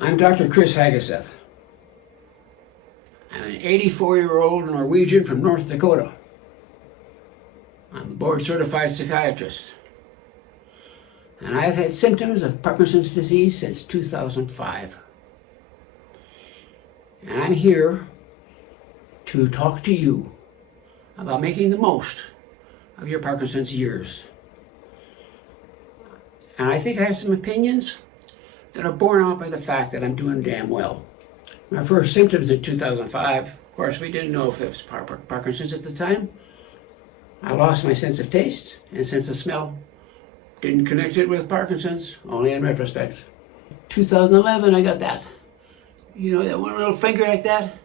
I'm Dr. Chris Haggeseth. I'm an 84-year-old Norwegian from North Dakota. I'm a board-certified psychiatrist, and I've had symptoms of Parkinson's disease since 2005. And I'm here to talk to you about making the most of your Parkinson's years. And I think I have some opinions that are borne out by the fact that I'm doing damn well. My first symptoms in 2005, of course, we didn't know if it was Parkinson's at the time. I lost my sense of taste and sense of smell. Didn't connect it with Parkinson's, only in retrospect. 2011, I got that. You know, that one little finger like that?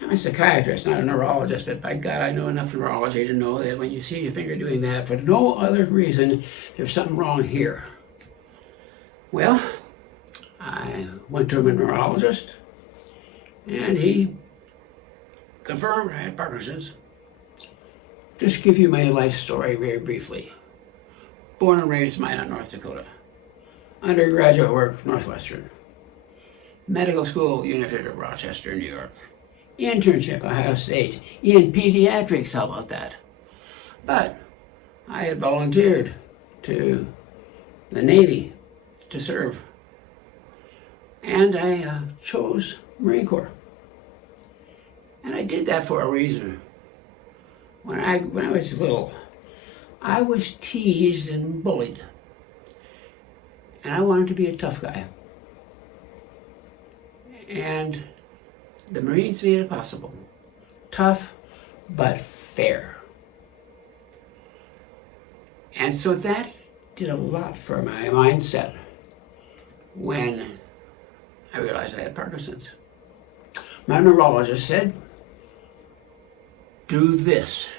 I'm a psychiatrist, not a neurologist, but by God, I know enough neurology to know that when you see your finger doing that, for no other reason, there's something wrong here. Well, I went to a neurologist, and he confirmed I had Parkinson's. Just give you my life story very briefly. Born and raised Minot, North Dakota. Undergraduate work, Northwestern. Medical school, University of Rochester, New York. Internship, Ohio State. In pediatrics, how about that? But I had volunteered to the Navy to serve. And I chose Marine Corps. And I did that for a reason. When I was little, I was teased and bullied. And I wanted to be a tough guy. And the Marines made it possible. Tough, but fair. And so that did a lot for my mindset when I realized I had Parkinson's. My neurologist said, do this.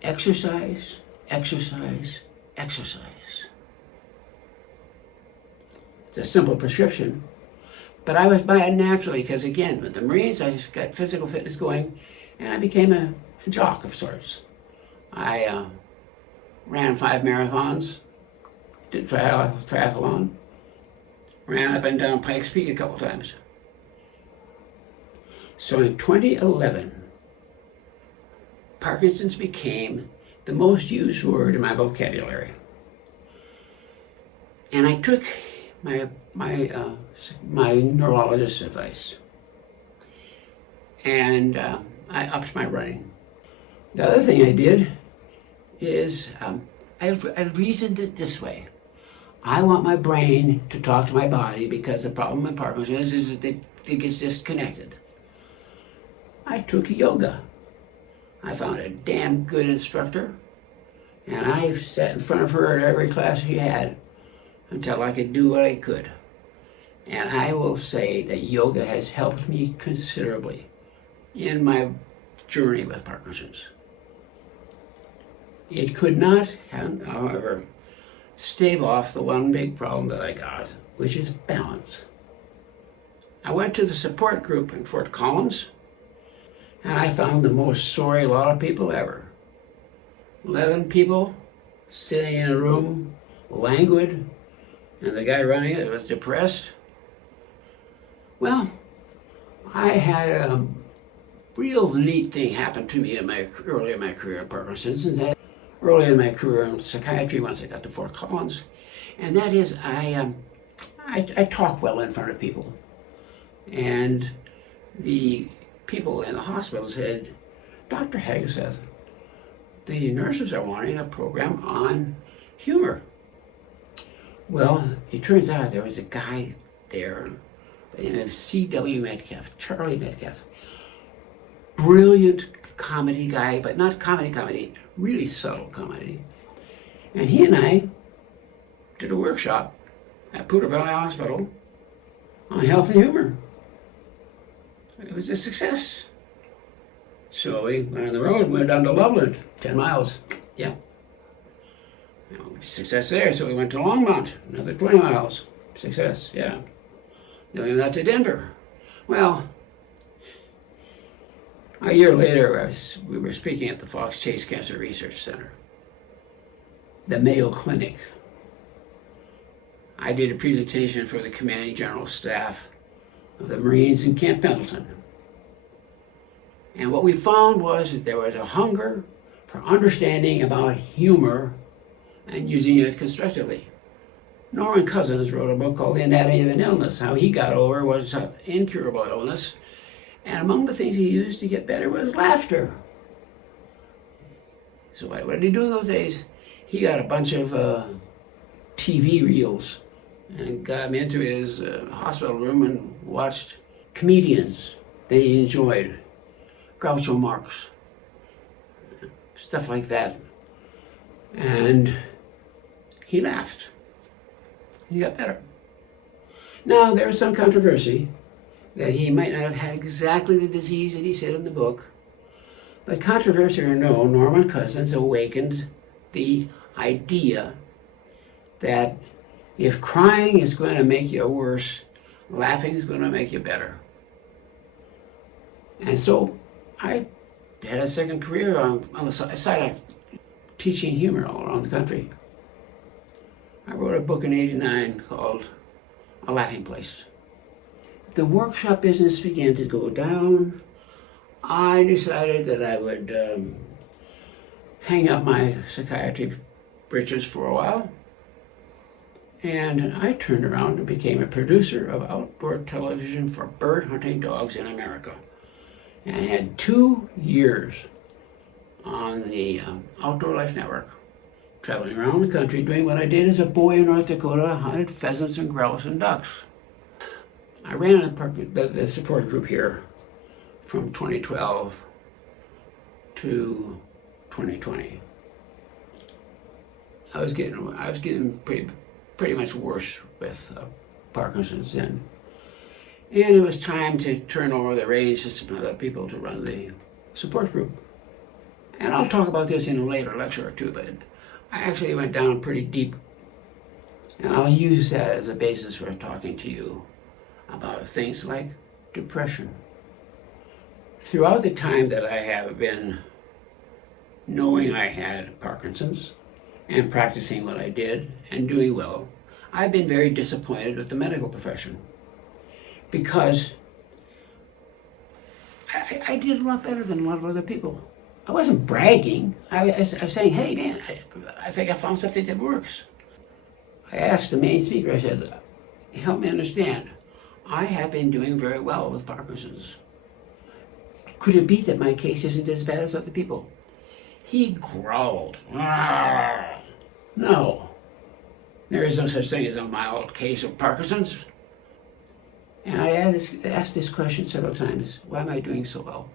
Exercise, exercise, exercise. It's a simple prescription, but I was by it naturally because, again, with the Marines, I got physical fitness going, and I became a jock of sorts. I ran 5 marathons, did triathlon, ran up and down Pikes Peak a couple times. So in 2011, Parkinson's became the most used word in my vocabulary. And I took my neurologist's advice. And I upped my running. The other thing I did is I reasoned it this way. I want my brain to talk to my body because the problem with Parkinson's is that it gets disconnected. I took yoga. I found a damn good instructor, and I sat in front of her at every class she had until I could do what I could. And I will say that yoga has helped me considerably in my journey with Parkinson's. It could not, however, stave off the one big problem that I got, which is balance. I went to the support group in Fort Collins, and I found the most sorry lot of people ever. 11 people sitting in a room, languid, and the guy running it was depressed. Well, I had a real neat thing happen to me early in my career in Parkinson's, and that early in my career in psychiatry once I got to Fort Collins, and that is I talk well in front of people. And the people in the hospital said, Dr. Haggeseth, the nurses are wanting a program on humor. Well, it turns out there was a guy there, by the name of C.W. Metcalf, Charlie Metcalf. Brilliant comedy guy, but not comedy, really subtle comedy. And he and I did a workshop at Poudre Valley Hospital on health and humor. It was a success. So we went on the road, went down to Loveland, 10 miles. Yeah. Success there, so we went to Longmont, another 20 miles. Success, yeah. Then we got to Denver. Well, a year later, we were speaking at the Fox Chase Cancer Research Center, the Mayo Clinic. I did a presentation for the commanding general staff of the Marines in Camp Pendleton. And what we found was that there was a hunger for understanding about humor and using it constructively. Norman Cousins wrote a book called The Anatomy of an Illness, how he got over was an incurable illness. And among the things he used to get better was laughter. So what did he do in those days? He got a bunch of TV reels and got them into his hospital room and watched comedians that he enjoyed. Groucho Marx, stuff like that. And he laughed. He got better. Now, there's some controversy that he might not have had exactly the disease that he said in the book. But controversy or no, Norman Cousins awakened the idea that if crying is going to make you worse, laughing is going to make you better. And so I had a second career on the side of teaching humor all around the country. I wrote a book in '89 called A Laughing Place. The workshop business began to go down. I decided that I would hang up my psychiatry britches for a while. And I turned around and became a producer of outdoor television for bird hunting dogs in America. And I had 2 years on the Outdoor Life Network, traveling around the country doing what I did as a boy in North Dakota, hunted pheasants and grouse and ducks. I ran the support group here from 2012 to 2020. I was getting pretty much worse with Parkinson's then. And it was time to turn over the reins to some other people to run the support group. And I'll talk about this in a later lecture or two, but I actually went down pretty deep. And I'll use that as a basis for talking to you about things like depression. Throughout the time that I have been knowing I had Parkinson's and practicing what I did and doing well, I've been very disappointed with the medical profession because I did a lot better than a lot of other people. I wasn't bragging. I was saying, hey man, I think I found something that works. I asked the main speaker, I said, help me understand. I have been doing very well with Parkinson's. Could it be that my case isn't as bad as other people? He growled. No, there is no such thing as a mild case of Parkinson's. And I asked this question several times, why am I doing so well?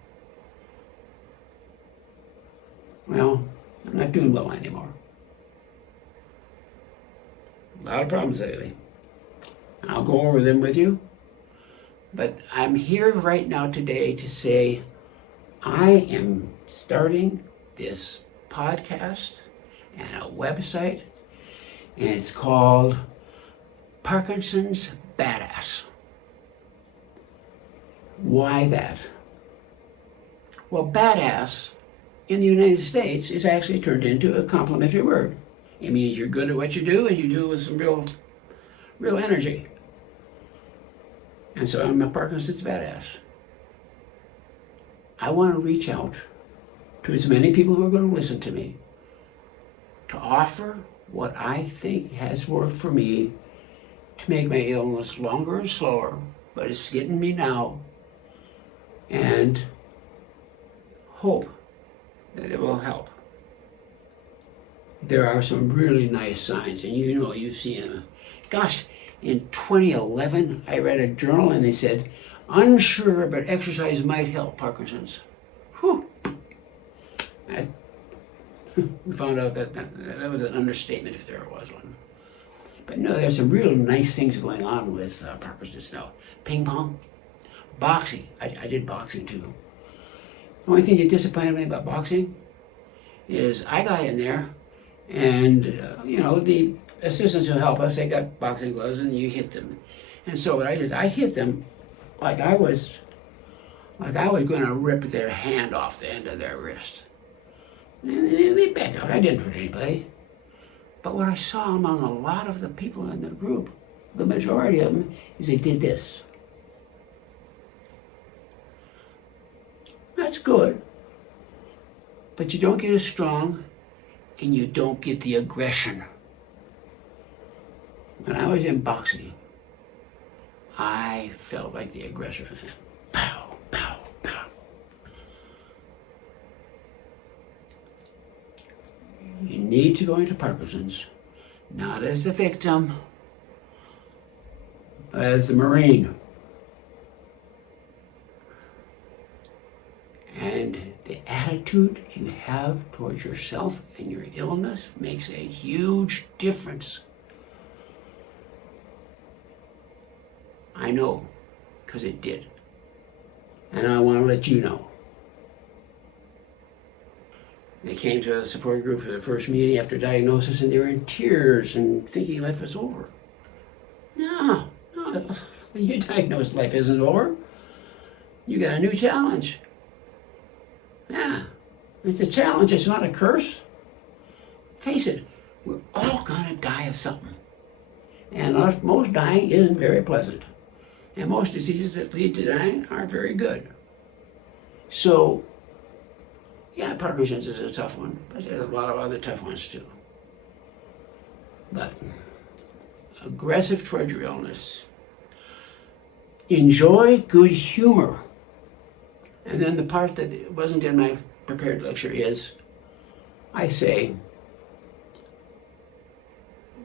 Well, I'm not doing well anymore. A lot of problems lately. I'll go over them with you. But I'm here right now today to say I am starting this podcast and a website, and it's called Parkinson's Badass. Why that? Well, badass in the United States is actually turned into a complimentary word. It means you're good at what you do and you do it with some real energy. And so I'm a Parkinson's Badass. I want to reach out to as many people who are going to listen to me to offer what I think has worked for me to make my illness longer and slower, but it's getting me now, and hope that it will help. There are some really nice signs, and you know, you've seen them. Gosh, in 2011, I read a journal and they said, unsure, but exercise might help Parkinson's. Whew. We found out that was an understatement if there was one. But no, there's some real nice things going on with Parkinson's now. Ping pong, boxing. I did boxing too. The only thing that disappointed me about boxing is I got in there and, the assistants who help us, they got boxing gloves and you hit them. And so what I did, I hit them like I was going to rip their hand off the end of their wrist. And they back up. I didn't hurt anybody. But what I saw among a lot of the people in the group the majority of them, is they did this. That's good, but you don't get as strong and you don't get the aggression. When I was in boxing, I felt like the aggressor. Pow, pow, pow. You need to go into Parkinson's, not as a victim, but as the Marine. And the attitude you have towards yourself and your illness makes a huge difference. I know, because it did. And I want to let you know. They came to the support group for the first meeting after diagnosis, and they were in tears and thinking life was over. No, when you're diagnosed, life isn't over. You got a new challenge. Yeah, it's a challenge, it's not a curse. Face it, we're all gonna die of something. And most dying isn't very pleasant. And most diseases that lead to dying aren't very good. So, yeah, Parkinson's is a tough one, but there's a lot of other tough ones too. But aggressive toward your illness. Enjoy good humor. And then the part that wasn't in my prepared lecture is, I say,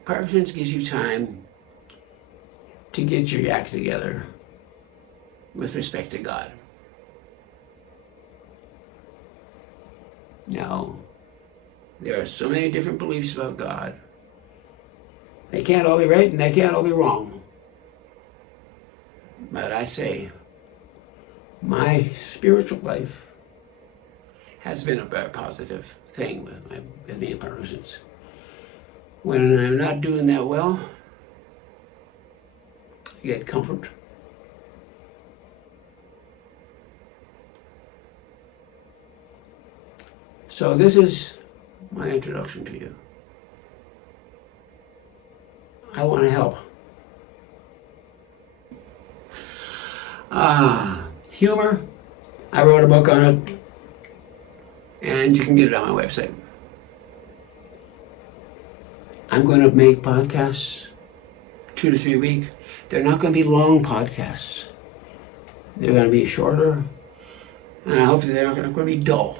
Parkinson's gives you time to get your act together with respect to God. Now, there are so many different beliefs about God. They can't all be right and they can't all be wrong. But I say, my spiritual life has been a very positive thing with me and Parkinson's. When I'm not doing that well, I get comfort. So this is my introduction to you. I want to help. Humor, I wrote a book on it, and you can get it on my website. I'm going to make podcasts 2 to 3 a week. They're not going to be long podcasts. They're going to be shorter, and I hope that they're not going to be dull.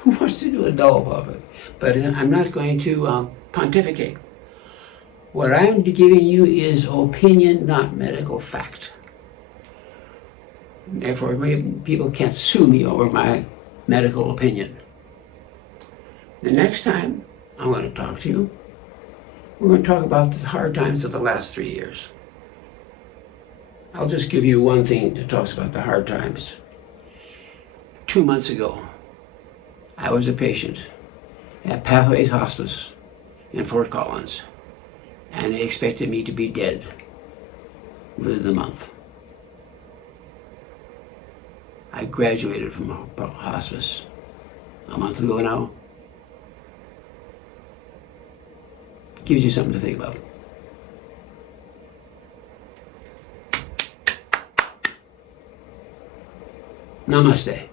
Who wants to do a dull puppet? But I'm not going to pontificate. What I'm giving you is opinion, not medical fact. Therefore, people can't sue me over my medical opinion. The next time I'm going to talk to you, we're going to talk about the hard times of the last 3 years. I'll just give you one thing that talks about the hard times. 2 months ago, I was a patient at Pathways Hospice in Fort Collins, and they expected me to be dead within the month. I graduated from hospice a month ago now. Gives you something to think about. Namaste.